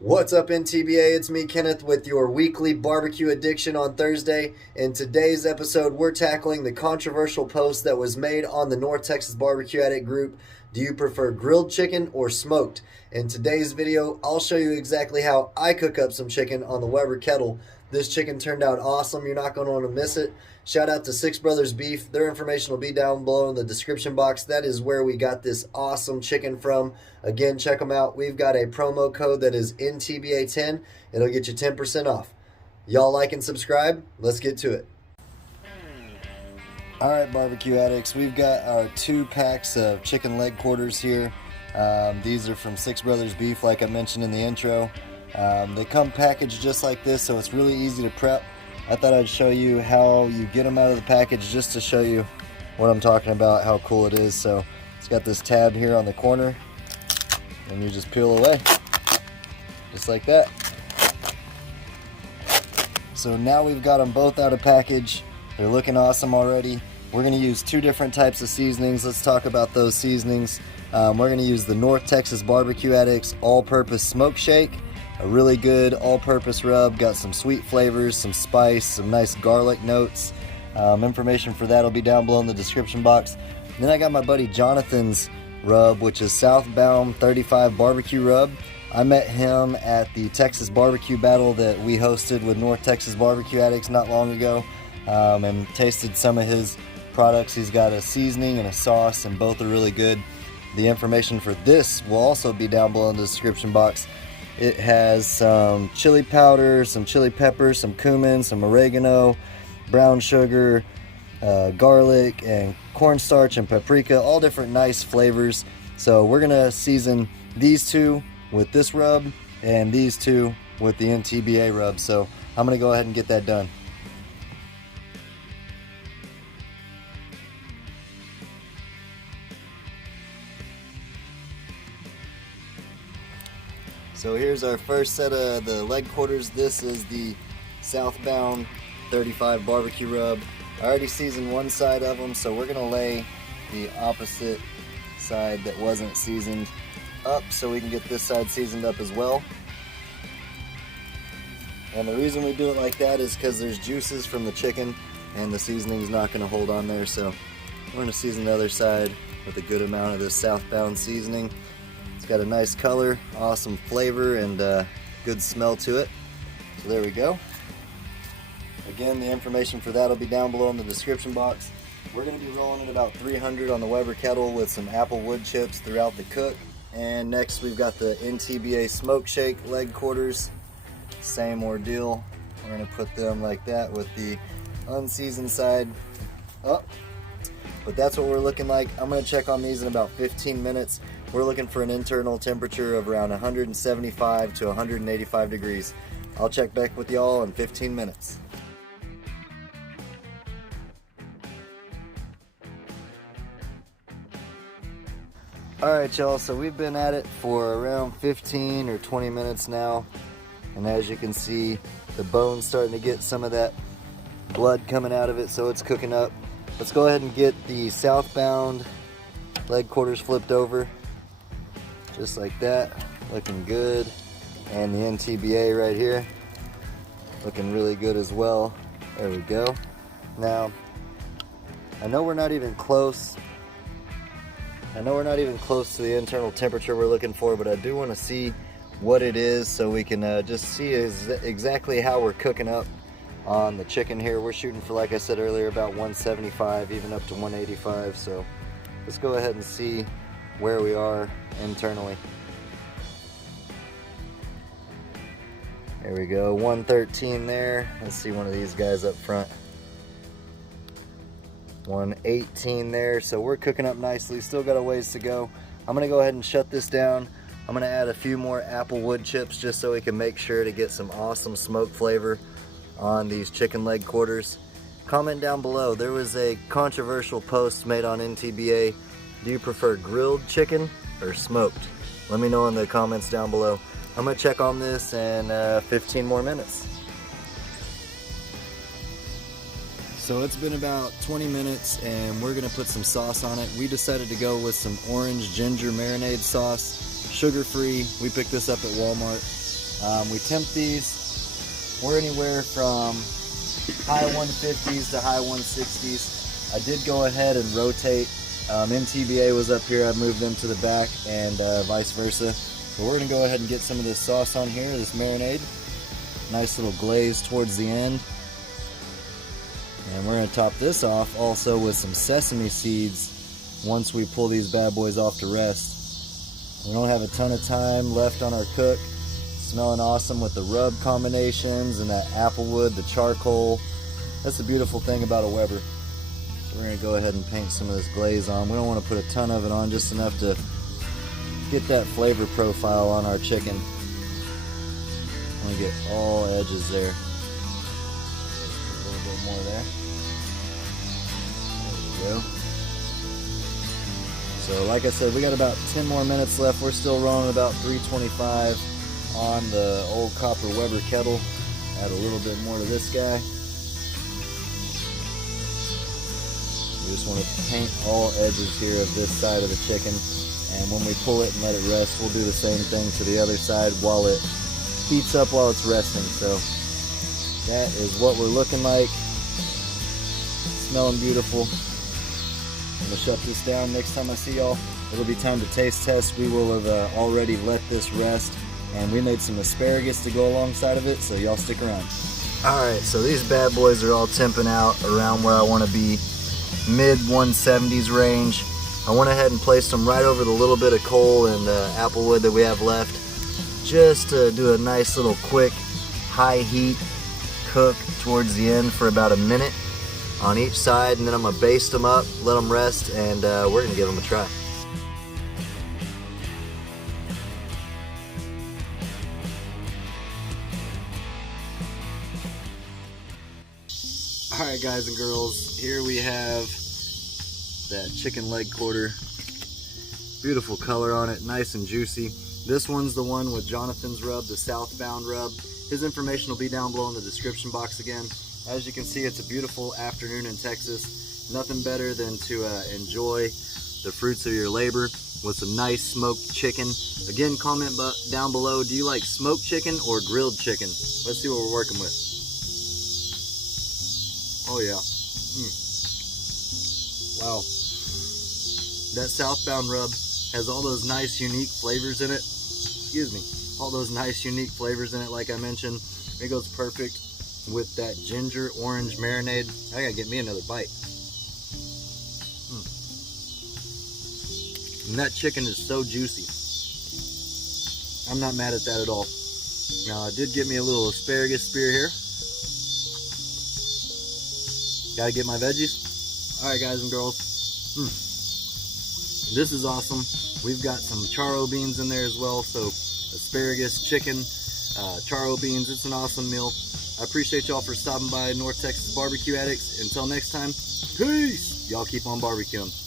What's up, NTBA? It's me, Kenneth, with your weekly barbecue addiction on Thursday. In today's episode, we're tackling the controversial post that was made on the North Texas Barbecue Addict group. Do you prefer grilled chicken or smoked? In today's video, I'll show you exactly how I cook up some chicken on the Webber Kettle. This chicken turned out awesome. You're not going to want to miss it. Shout out to Six Brothers Beef. Their information will be down below in the description box. That is where we got this awesome chicken from. Again, check them out. We've got a promo code that is NTBA10. It'll get you 10% off. Y'all like and subscribe? Let's get to it. All right, barbecue addicts, we've got our 2 packs of chicken leg quarters here. These are from Six Brothers Beef, like I mentioned in the intro. They come packaged just like this, so it's really easy to prep. I thought I'd show you how you get them out of the package just to show you what I'm talking about, how cool it is. So it's got this tab here on the corner, and you just peel away, just like that. So now we've got them both out of package. They're looking awesome already. We're going to use 2 different types of seasonings. Let's talk about those seasonings. We're going to use the North Texas Barbecue Addicts All-Purpose Smoke Shake. A really good all-purpose rub. Got some sweet flavors, some spice, some nice garlic notes. Information for that will be down below in the description box. And then I got my buddy Jonathan's rub, which is Southbound 35 Barbecue Rub. I met him at the Texas Barbecue Battle that we hosted with North Texas Barbecue Addicts not long ago. And tasted some of his products. He's got a seasoning and a sauce, and both are really good. The information for this will also be down below in the description box. It has some chili powder, some chili peppers, some cumin, some oregano, brown sugar, garlic, and cornstarch and paprika, all different nice flavors. So we're gonna season these 2 with this rub and these 2 with the NTBA rub. So I'm gonna go ahead and get that done. So here's our first set of the leg quarters. This is the Southbound 35 barbecue rub. I already seasoned one side of them, so we're gonna lay the opposite side that wasn't seasoned up so we can get this side seasoned up as well. And the reason we do it like that is because there's juices from the chicken and the seasoning's not gonna hold on there. So we're gonna season the other side with a good amount of this Southbound seasoning. It's got a nice color, awesome flavor, and good smell to it. So there we go. Again, the information for that will be down below in the description box. We're going to be rolling at about 300 on the Webber Kettle with some apple wood chips throughout the cook. And next we've got the NTBA Smoke Shake leg quarters. Same ordeal. We're going to put them like that with the unseasoned side up. But that's what we're looking like. I'm going to check on these in about 15 minutes. We're looking for an internal temperature of around 175 to 185 degrees. I'll check back with y'all in 15 minutes. Alright y'all, so we've been at it for around 15 or 20 minutes now. And as you can see, the bone's starting to get some of that blood coming out of it, so it's cooking up. Let's go ahead and get the Southbound leg quarters flipped over. Just like that, looking good. And the NTBA right here, looking really good as well. There we go. Now, I know we're not even close to the internal temperature we're looking for, but I do want to see what it is so we can just see exactly how we're cooking up on the chicken here. We're shooting for, like I said earlier, about 175, even up to 185. So let's go ahead and see where we are internally. There we go, 113 there. Let's see one of these guys up front. 118 there. So we're cooking up nicely. Still got a ways to go. I'm gonna go ahead and shut this down. I'm gonna add a few more apple wood chips just so we can make sure to get some awesome smoke flavor on these chicken leg quarters. Comment down below. There was a controversial post made on NTBA. Do you prefer grilled chicken or smoked? Let me know in the comments down below. I'm gonna check on this in 15 more minutes. So it's been about 20 minutes and we're gonna put some sauce on it. We decided to go with some orange ginger marinade sauce, sugar-free. We picked this up at Walmart. We temp these. We're anywhere from high 150s to high 160s. I did go ahead and rotate. MTBA was up here. I moved them to the back and vice versa. But we're going to go ahead and get some of this sauce on here, this marinade. Nice little glaze towards the end. And we're going to top this off also with some sesame seeds once we pull these bad boys off to rest. We don't have a ton of time left on our cook. Smelling awesome with the rub combinations and that applewood, the charcoal. That's the beautiful thing about a Webber. So we're going to go ahead and paint some of this glaze on. We don't want to put a ton of it on, just enough to get that flavor profile on our chicken. I want to get all edges there. A little bit more there. There we go. So like I said, we got about 10 more minutes left. We're still rolling about 325 on the old copper Webber kettle. Add a little bit more to this guy. We just want to paint all edges here of this side of the chicken. And when we pull it and let it rest, we'll do the same thing to the other side while it heats up while it's resting. So that is what we're looking like. Smelling beautiful. I'm going to shut this down. Next time I see y'all, it'll be time to taste test. We will have already let this rest. And we made some asparagus to go alongside of it, so y'all stick around. Alright, so these bad boys are all temping out around where I want to be, mid 170s range. I went ahead and placed them right over the little bit of coal and applewood that we have left, just to do a nice little quick high heat cook towards the end for about a minute on each side, and then I'm going to baste them up, let them rest, and we're going to give them a try. Alright guys and girls, here we have that chicken leg quarter. Beautiful color on it, nice and juicy. This one's the one with Jonathan's rub, the Southbound rub. His information will be down below in the description box again. As you can see, it's a beautiful afternoon in Texas. Nothing better than to enjoy the fruits of your labor with some nice smoked chicken. Again, comment down below, do you like smoked chicken or grilled chicken? Let's see what we're working with. Oh yeah. Wow. That Southbound rub has all those nice unique flavors in it. Excuse me. All those nice unique flavors in it, like I mentioned. It goes perfect with that ginger orange marinade. I gotta get me another bite. And that chicken is so juicy. I'm not mad at that at all. Now I did get me a little asparagus spear here. Gotta get my veggies. Alright guys and girls. This is awesome. We've got some charro beans in there as well. So asparagus, chicken, charro beans. It's an awesome meal. I appreciate y'all for stopping by North Texas BBQ Addicts. Until next time, peace! Y'all keep on barbecuing.